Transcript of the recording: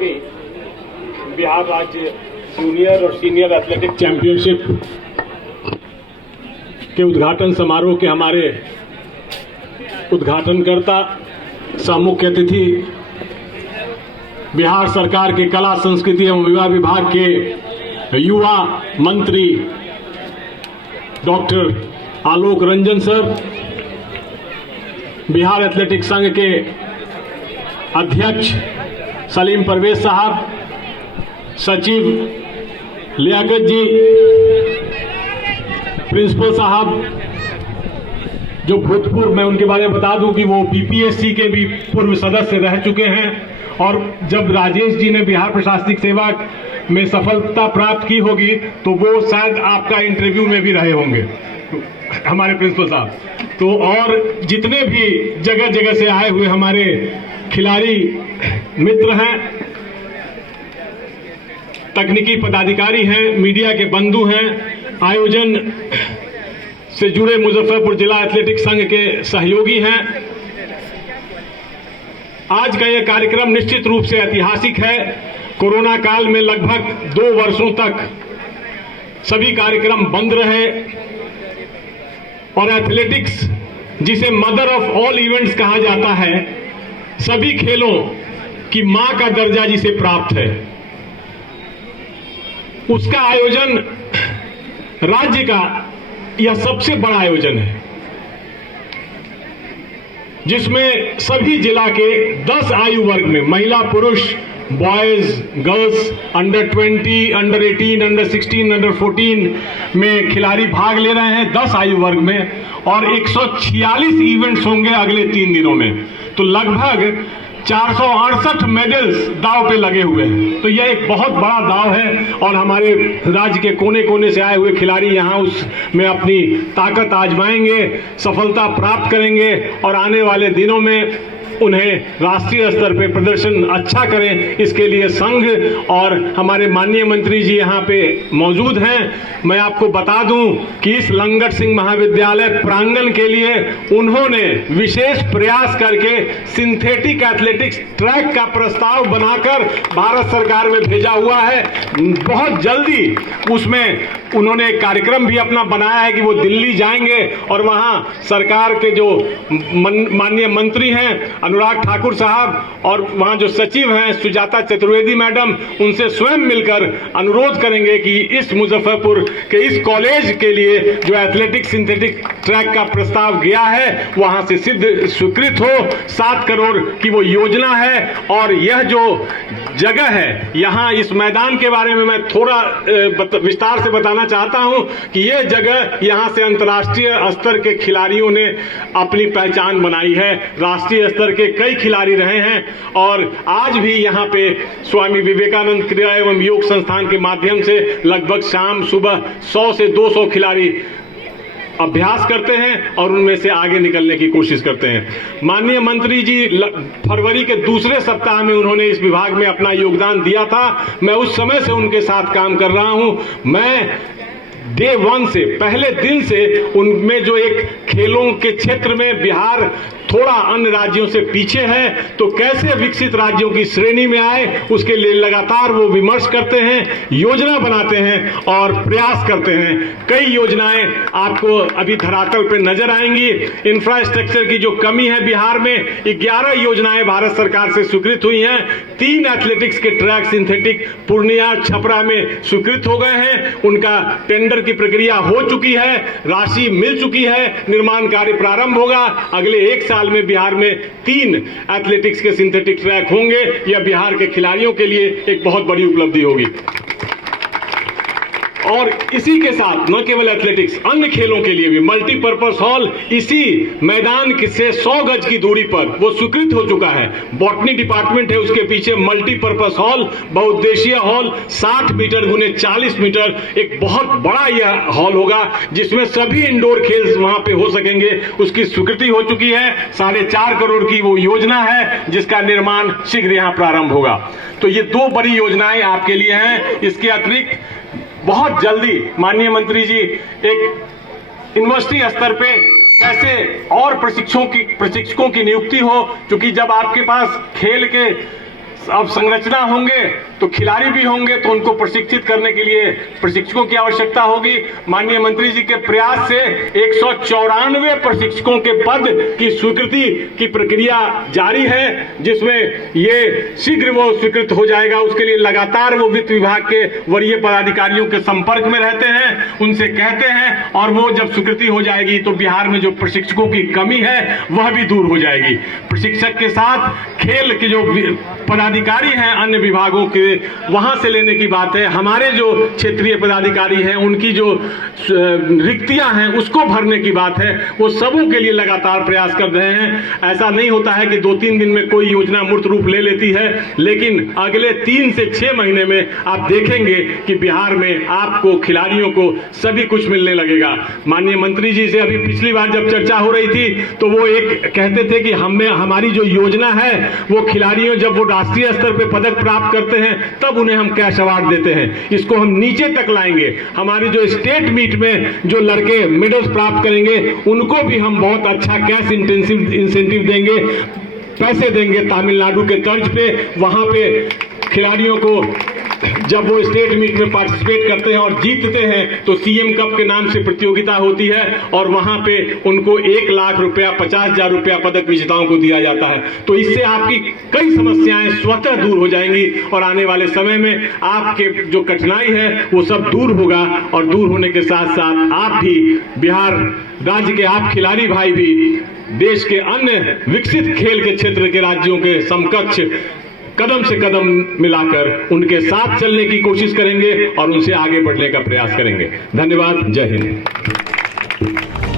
17वीं बिहार राज्य जूनियर और senior athletic championship के उद्घाटन समारोह के हमारे उद्घाटनकर्ता सह मुख्य अतिथि बिहार सरकार के कला संस्कृति एवं युवा विभाग के युवा मंत्री doctor Alok Ranjan sir, Bihar athletics संघ के अध्यक्ष सलीम परवेज साहब, सचिव लियाकत जी, प्रिंसिपल साहब जो भूतपूर्व, मैं उनके बारे में बता दूं कि वो बीपीएससी के भी पूर्व सदस्य रह चुके हैं और जब राजेश जी ने बिहार प्रशासनिक सेवा में सफलता प्राप्त की होगी तो वो शायद आपका इंटरव्यू में भी रहे होंगे, हमारे प्रिंसिपल साहब। तो और जितने भी जगह जगह से आए हुए हमारे खिलाड़ी मित्र हैं, तकनीकी पदाधिकारी हैं, मीडिया के बंधु हैं, आयोजन से जुड़े मुजफ्फरपुर जिला एथलेटिक्स संघ के सहयोगी हैं, आज का यह कार्यक्रम निश्चित रूप से ऐतिहासिक है। कोरोना काल में लगभग 2 वर्षों तक सभी कार्यक्रम बंद रहे और एथलेटिक्स, जिसे मदर ऑफ ऑल इवेंट्स कहा जाता है, सभी खेलों की मां का दर्जा जिसे प्राप्त है, उसका आयोजन राज्य का यह सबसे बड़ा आयोजन है जिसमें सभी जिला के 10 आयु वर्ग में महिला, पुरुष, boys, girls, under 20, under 18, under 16, under 14 में खिलाड़ी भाग ले रहे हैं 10 आयु वर्ग में, और 146 इवेंट्स होंगे अगले 3 दिनों में। तो लगभग 468 मेडल्स दांव पे लगे हुए हैं। तो यह एक बहुत बड़ा दांव है और हमारे राज्य के कोने कोने से आए हुए खिलाड़ी यहां उसमें अपनी ताकत आजमाएंगे, सफलता प्राप्त करेंगे और आने वाले दिनों में उन्हें राष्ट्रीय स्तर पे प्रदर्शन अच्छा करें, इसके लिए संघ और हमारे माननीय मंत्री जी यहाँ पे मौजूद हैं। मैं आपको बता दूं कि इस लंगट सिंह महाविद्यालय प्रांगण के लिए उन्होंने विशेष प्रयास करके सिंथेटिक एथलेटिक्स ट्रैक का प्रस्ताव बनाकर भारत सरकार में भेजा हुआ है। बहुत जल्दी उसमें उन्होंने एक कार्यक्रम भी अपना बनाया है कि वो दिल्ली जाएंगे और वहां सरकार के जो माननीय मंत्री हैं अनुराग ठाकुर साहब और वहां जो सचिव हैं सुजाता चतुर्वेदी मैडम, उनसे स्वयं मिलकर अनुरोध करेंगे कि इस मुजफ्फरपुर के इस कॉलेज के लिए जो एथलेटिक सिंथेटिक ट्रैक का प्रस्ताव गया है वहां से सिद्ध स्वीकृत हो। 7 करोड़ की वो योजना है और यह जो जगह है, यहाँ इस मैदान के बारे में मैं थोड़ा विस्तार से बताना चाहता हूं कि यह जगह, यहां से अंतर्राष्ट्रीय स्तर के खिलाड़ियों ने अपनी पहचान बनाई है, राष्ट्रीय स्तर के कई खिलाड़ी रहे हैं और आज भी यहाँ पे स्वामी विवेकानंद क्रीड़ा एवं योग संस्थान के माध्यम से लगभग शाम सुबह 100 से 200 खिलाड़ी अभ्यास करते हैं और उनमें से आगे निकलने की कोशिश करते हैं। माननीय मंत्री जी फरवरी के दूसरे सप्ताह में उन्होंने इस विभाग में अपना योगदान दिया था। मैं उस समय से उनके साथ काम कर रहा हूं। मैं डे 1 से, पहले दिन से उनमें जो एक खेलों के क्षेत्र में बिहार थोड़ा अन्य राज्यों से पीछे है तो कैसे विकसित राज्यों की श्रेणी में आए उसके लिए लगातार वो विमर्श करते हैं, योजना बनाते हैं और प्रयास करते हैं। कई योजनाएं आपको अभी धरातल पे नजर आएंगी। इंफ्रास्ट्रक्चर की जो कमी है बिहार में, 11 योजनाएं भारत सरकार से स्वीकृत हुई हैं। 3 एथलेटिक्स के ट्रैक सिंथेटिक पूर्णिया, छपरा में स्वीकृत हो गए हैं। उनका टेंडर की प्रक्रिया हो चुकी है, राशि मिल चुकी है, निर्माण कार्य प्रारंभ होगा। अगले 1 साल में बिहार में 3 एथलेटिक्स के सिंथेटिक ट्रैक होंगे। यह बिहार के खिलाड़ियों के लिए एक बहुत बड़ी उपलब्धि होगी। और इसी के साथ न केवल एथलेटिक्स, अन्य खेलों के लिए भी मल्टीपर्पज हॉल इसी मैदान से 100 गज की दूरी पर वो स्वीकृत हो चुका है। बॉटनी डिपार्टमेंट है उसके पीछे मल्टीपर्पज हॉल, बहुउद्देशीय हॉल, 60 मीटर गुने 40 मीटर, एक बहुत बड़ा यह हॉल होगा जिसमें सभी इंडोर खेल वहां पे हो सकेंगे। उसकी स्वीकृति हो चुकी है। 4.5 करोड़ की वो योजना है जिसका निर्माण शीघ्र यहां प्रारंभ होगा। तो ये 2 बड़ी योजनाएं आपके लिए हैं। इसके अतिरिक्त बहुत जल्दी माननीय मंत्री जी एक यूनिवर्सिटी स्तर पे कैसे और प्रशिक्षकों की नियुक्ति हो, क्योंकि जब आपके पास खेल के अब संरचना होंगे तो खिलाड़ी भी होंगे, तो उनको प्रशिक्षित करने के लिए प्रशिक्षकों की आवश्यकता होगी। माननीय मंत्री जी के प्रयास से 194 प्रशिक्षकों के पद की स्वीकृति की प्रक्रिया जारी है, जिसमें ये शीघ्र वो स्वीकृत हो जाएगा। उसके लिए लगातार वो वित्त विभाग के वरीय पदाधिकारियों के संपर्क में रहते हैं, उनसे कहते हैं, और वो जब स्वीकृति हो जाएगी तो बिहार में जो प्रशिक्षकों की कमी है वह भी दूर हो जाएगी। प्रशिक्षक के साथ खेल के जो पदाधिकारी हैं अन्य विभागों के, वहां से लेने की बात है। हमारे जो क्षेत्रीय पदाधिकारी हैं उनकी जो रिक्तियां हैं उसको भरने की बात है। वो सबों के लिए लगातार प्रयास कर रहे हैं। ऐसा नहीं होता है कि 2-3 दिन में कोई योजना मूर्त रूप ले लेती है, लेकिन अगले 3 से 6 महीने में आप देखेंगे कि बिहार में आपको, खिलाड़ियों को सभी कुछ मिलने लगेगा। माननीय मंत्री जी से अभी पिछली बार जब चर्चा हो रही थी तो वो एक कहते थे कि हमारी जो योजना है वो खिलाड़ियों जब वो राष्ट्रीय स्तर पे पदक प्राप्त करते हैं तब उन्हें हम कैश अवार्ड देते हैं। इसको हम नीचे तक लाएंगे। हमारी जो स्टेट मीट में जो लड़के मेडल्स प्राप्त करेंगे उनको भी हम बहुत अच्छा कैश इंसेंटिव देंगे, पैसे देंगे तमिलनाडु के तर्ज पे। वहां पे खिलाड़ियों को जब वो स्टेट मीट में पार्टिसिपेट करते हैं और जीतते हैं तो सीएम कप के नाम से प्रतियोगिता होती है और वहां पे उनको 1 लाख रुपया, 50,000 रुपया पदक विजेताओं को दिया जाता है। तो इससे आपकी कई समस्याएं स्वतः दूर हो जाएंगी और आने वाले समय में आपके जो कठिनाई है वो सब दूर होगा। और दूर होने के साथ साथ आप भी, बिहार राज्य के आप खिलाड़ी भाई भी देश के अन्य विकसित खेल के क्षेत्र के राज्यों के समकक्ष कदम से कदम मिलाकर उनके साथ चलने की कोशिश करेंगे और उनसे आगे बढ़ने का प्रयास करेंगे। धन्यवाद। जय हिंद।